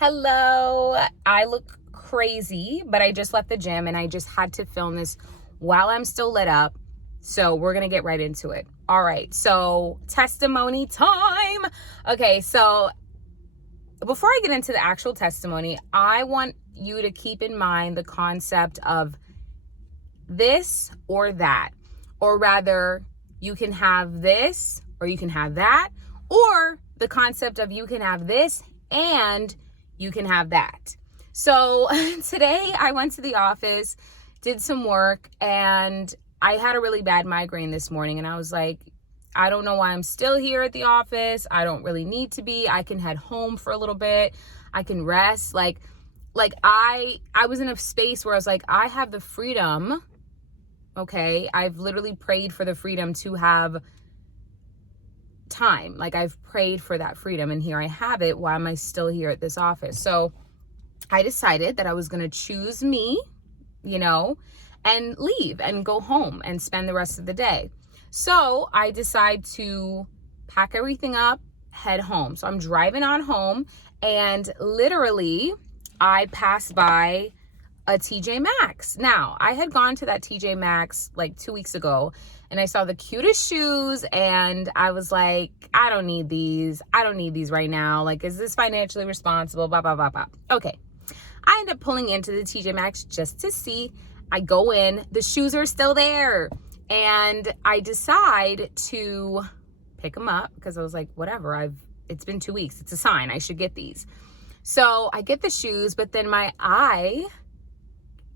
Hello. I look crazy, but I just left the gym and I just had to film this while I'm still lit up. So we're going to get right into it. All right. So testimony time. Okay. So before I get into the actual testimony, I want you to keep in mind the concept of this or that, or rather you can have this or you can have that, or the concept of you can have this and you can have that. So today I went to the office, did some work, and I had a really bad migraine this morning. And I was like, I don't know why I'm still here at the office. I don't really need to be. I can head home for a little bit. I can rest. Like I was in a space where I was like, I have the freedom. Okay. I've literally prayed for the freedom to have time. Like I've prayed for that freedom, and here I have it. Why am I still here at this office? So I decided that I was going to choose me, and leave and go home and spend the rest of the day. So I decide to pack everything up, head home. So I'm driving on home, and literally I passed by a TJ Maxx. Now, I had gone to that TJ Maxx like 2 weeks ago, and I saw the cutest shoes, and I was like, I don't need these. I don't need these right now. Like, is this financially responsible? Blah, blah, blah, blah. Okay. I end up pulling into the TJ Maxx just to see. I go in, the shoes are still there, and I decide to pick them up because I was like, whatever, it's been 2 weeks. It's a sign. I should get these. So I get the shoes, but then my eye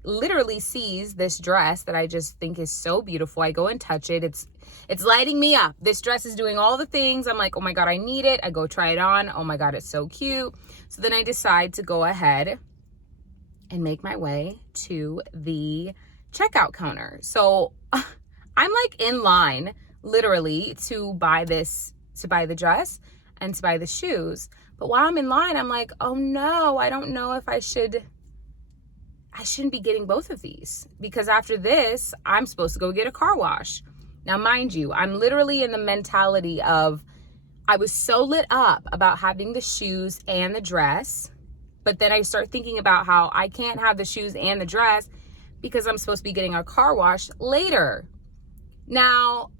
literally sees this dress that I just think is so beautiful. I go and touch it. It's lighting me up. This dress is doing all the things. I'm like, oh my God, I need it. I go try it on. Oh my God, it's so cute. So then I decide to go ahead and make my way to the checkout counter. So I'm like in line literally to buy the dress and to buy the shoes. But while I'm in line, I'm like, oh no, I don't know if I shouldn't be getting both of these, because after this, I'm supposed to go get a car wash. Now, mind you, I'm literally in the mentality of, I was so lit up about having the shoes and the dress, but then I start thinking about how I can't have the shoes and the dress because I'm supposed to be getting a car wash later. Now,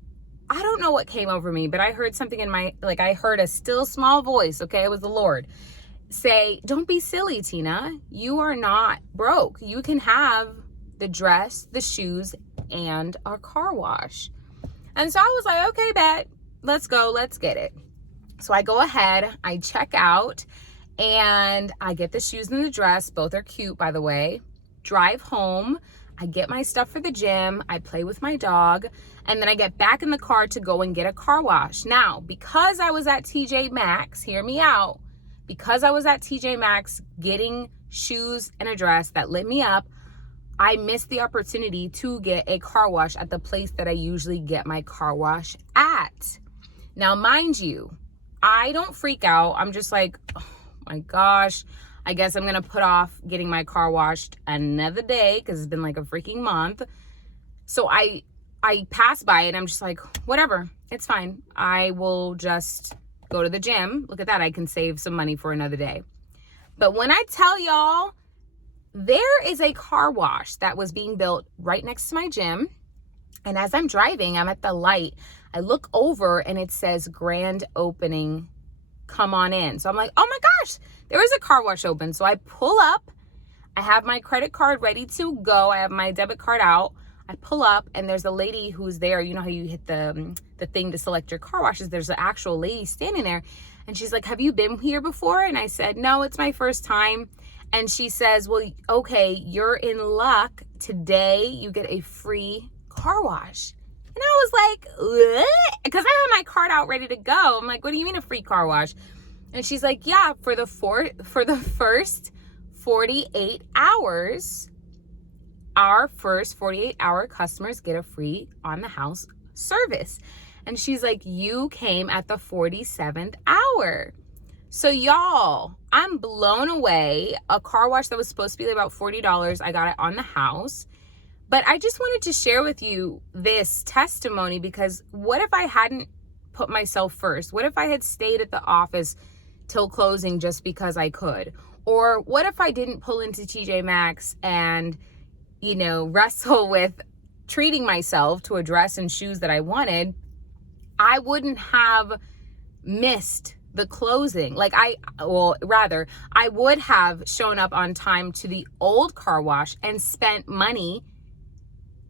I don't know what came over me, but I heard something I heard a still small voice, okay? It was the Lord, say, don't be silly, Tina. You are not broke. You can have the dress, the shoes, and a car wash. And so I was like, okay, bet. Let's go. Let's get it. So I go ahead, I check out, and I get the shoes and the dress. Both are cute, by the way. Drive home. I get my stuff for the gym. I play with my dog. And then I get back in the car to go and get a car wash. Now, because I was at TJ Maxx, hear me out. Because I was at TJ Maxx getting shoes and a dress that lit me up, I missed the opportunity to get a car wash at the place that I usually get my car wash at. Now, mind you, I don't freak out. I'm just like, oh my gosh, I guess I'm going to put off getting my car washed another day because it's been like a freaking month. So I pass by it. I'm just like, whatever, it's fine. I will just go to the gym. Look at that. I can save some money for another day. But when I tell y'all, there is a car wash that was being built right next to my gym. And as I'm driving, I'm at the light. I look over and it says grand opening. Come on in. So I'm like, oh my gosh, there is a car wash open. So I pull up. I have my credit card ready to go. I have my debit card out. I pull up and there's a lady who's there. You know how you hit the thing to select your car washes? There's an actual lady standing there. And she's like, have you been here before? And I said, no, it's my first time. And she says, well, okay, you're in luck. Today you get a free car wash. And I was like, what? Because I had my card out ready to go. I'm like, what do you mean a free car wash? And she's like, yeah, for the first 48 hours, our first 48-hour customers get a free on-the-house service. And she's like, you came at the 47th hour. So y'all, I'm blown away. A car wash that was supposed to be about $40, I got it on the house. But I just wanted to share with you this testimony, because what if I hadn't put myself first? What if I had stayed at the office till closing just because I could? Or what if I didn't pull into TJ Maxx and, wrestle with treating myself to a dress and shoes that I wanted? I wouldn't have missed the closing. I would have shown up on time to the old car wash and spent money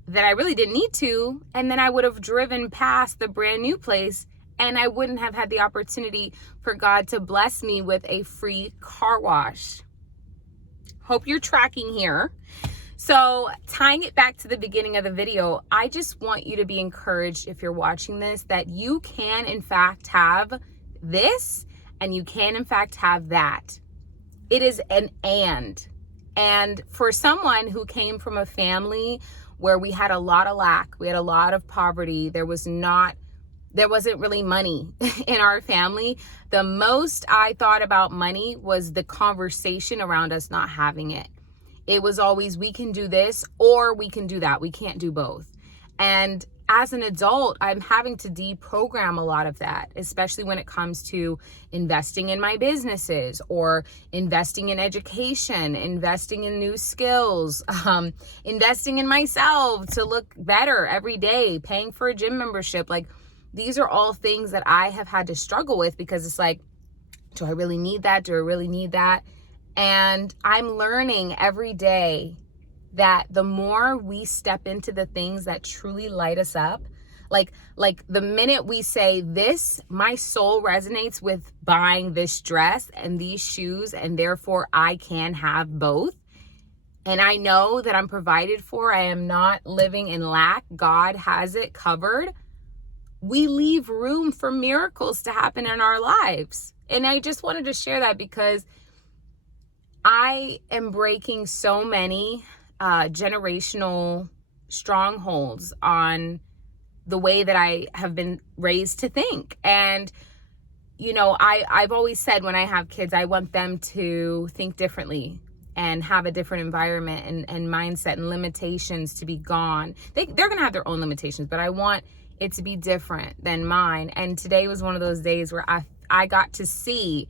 that I really didn't need to. And then I would have driven past the brand new place and I wouldn't have had the opportunity for God to bless me with a free car wash. Hope you're tracking here. So tying it back to the beginning of the video, I just want you to be encouraged, if you're watching this, that you can in fact have this and you can in fact have that. It is an and. And for someone who came from a family where we had a lot of lack, we had a lot of poverty, there wasn't really money in our family. The most I thought about money was the conversation around us not having it. It was always, we can do this or we can do that. We can't do both. And as an adult, I'm having to deprogram a lot of that, especially when it comes to investing in my businesses or investing in education, investing in new skills, investing in myself to look better every day, paying for a gym membership. These are all things that I have had to struggle with because it's like, do I really need that? Do I really need that? And I'm learning every day that the more we step into the things that truly light us up, like the minute we say this, my soul resonates with buying this dress and these shoes, and therefore I can have both. And I know that I'm provided for. I am not living in lack. God has it covered. We leave room for miracles to happen in our lives. And I just wanted to share that because I am breaking so many generational strongholds on the way that I have been raised to think. And, I've always said when I have kids, I want them to think differently and have a different environment and mindset and limitations to be gone. They're going to have their own limitations, but I want it to be different than mine. And today was one of those days where I got to see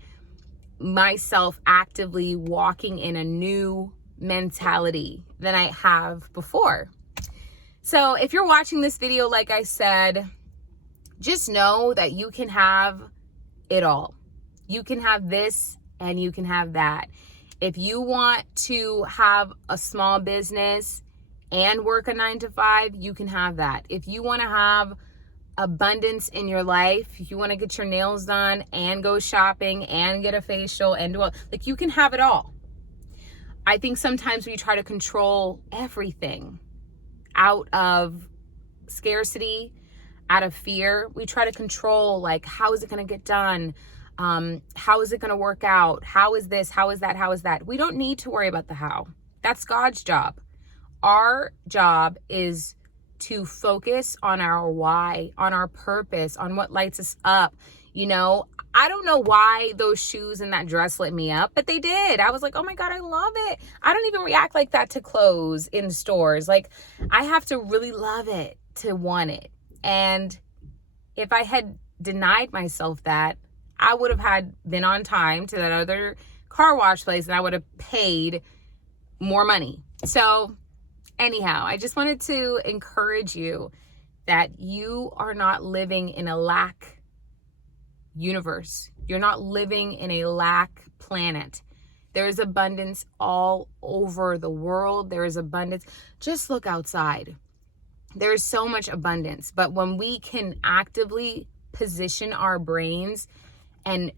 myself actively walking in a new mentality than I have before. So if you're watching this video, like I said, just know that you can have it all. You can have this and you can have that. If you want to have a small business and work a 9-to-5, you can have that. If you want to have abundance in your life, if you want to get your nails done and go shopping and get a facial and do all, you can have it all. I think sometimes we try to control everything out of scarcity, out of fear. We try to control, how is it going to get done? How is it going to work out? How is this? How is that? How is that? We don't need to worry about the how. That's God's job. Our job is to focus on our why, on our purpose, on what lights us up. I don't know why those shoes and that dress lit me up, but they did. I was like, oh my God, I love it. I don't even react like that to clothes in stores. I have to really love it to want it. And if I had denied myself that, I would have been on time to that other car wash place and I would have paid more money. So anyhow, I just wanted to encourage you that you are not living in a lack universe. You're not living in a lack planet. There is abundance all over the world. There is abundance. Just look outside. There is so much abundance. But when we can actively position our brains and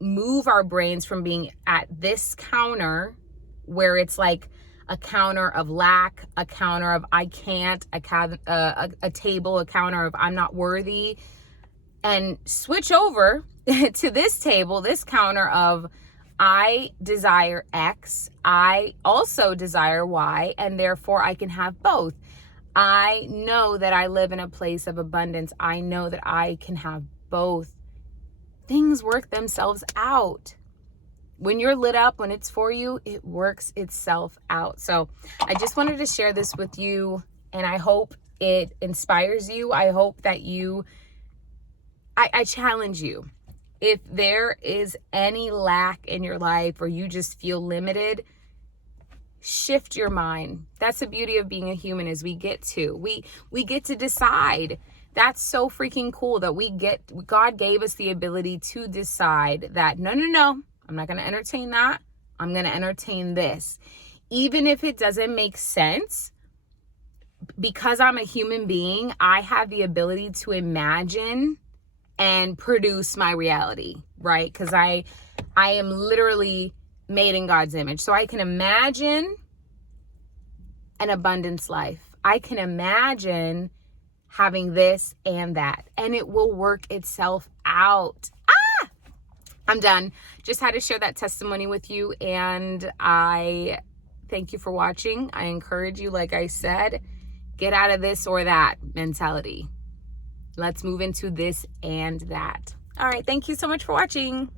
move our brains from being at this counter where it's like a counter of lack, a counter of I can't, a table, a counter of I'm not worthy, and switch over to this table, this counter of I desire X, I also desire Y, and therefore I can have both. I know that I live in a place of abundance. I know that I can have both. Things work themselves out. When you're lit up, when it's for you, it works itself out. So I just wanted to share this with you, and I hope it inspires you. I hope that I challenge you. If there is any lack in your life or you just feel limited, shift your mind. That's the beauty of being a human, is we get to decide. That's so freaking cool that God gave us the ability to decide that no, I'm not going to entertain that. I'm going to entertain this. Even if it doesn't make sense, because I'm a human being, I have the ability to imagine and produce my reality, right? Because I am literally made in God's image. So I can imagine an abundance life. I can imagine having this and that, and it will work itself out. I'm done. Just had to share that testimony with you, and I thank you for watching. I encourage you, like I said, get out of this or that mentality. Let's move into this and that. All right. Thank you so much for watching.